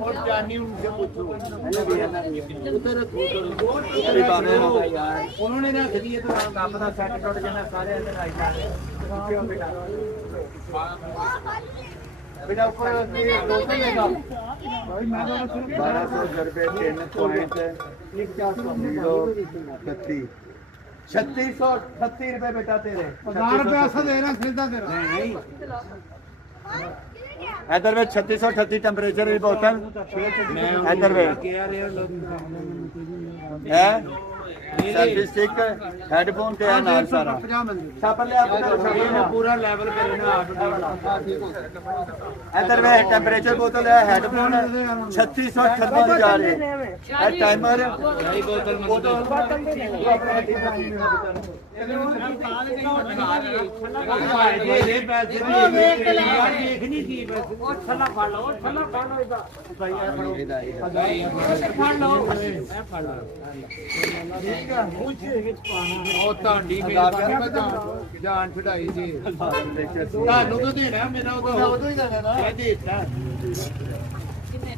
और जानी उनसे पूछो उन्होंने ना खरीदी तो अपना सेट टूट जाना सारे बेटा ऊपर 3630 रुपए बेटा तेरे 1000 रुपया ऐसा दे रहा खरीदा तेरा नहीं इधर में 3638 टेम्परेचर की बोतल इधर में है सेल्फी स्टिक हेडफोन ते है नाल सारा सब ले अपना पूरा लेवल करना इधर में टेम्परेचर बोतल है हेडफोन 3638 जा रहे है टाइमर बोतल देखनी थी छला फाड़ लो छला फाड़ लो भाई फाड़ लो फाड़ लो ਉਹ ਤੁਹਾਡੀ ਜਾਨ ਛਡਾਈ ਜੀ ਤੁਹਾਨੂੰ ਤਾਂ ਦੇਣਾ ਮੇਰਾ ਉਦੋਂ ਹੀ ਦੇਣਾ ਨਾ ਇਹ ਦੇਤਾ ਕਿੰਨੇ